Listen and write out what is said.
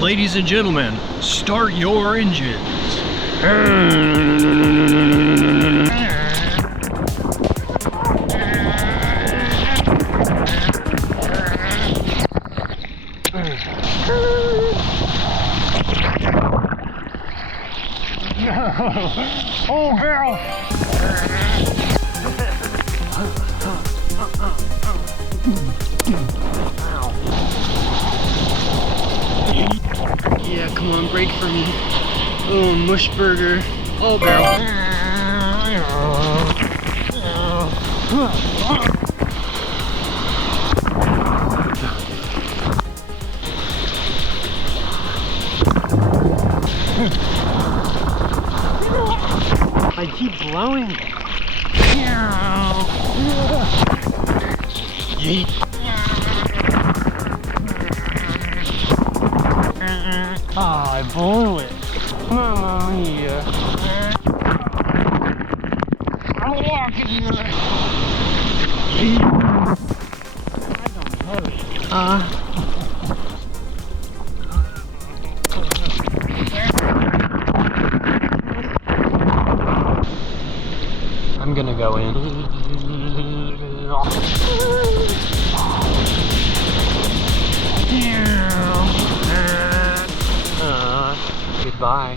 Ladies and gentlemen, start your engines. Oh, barrel! Yeah, come on, brake for me. Oh, mush burger. Oh, barrel. I keep blowing. Yeet. Ah, I blew it. Mamma mia. I'm walking here. I don't know. I'm gonna go in. Goodbye.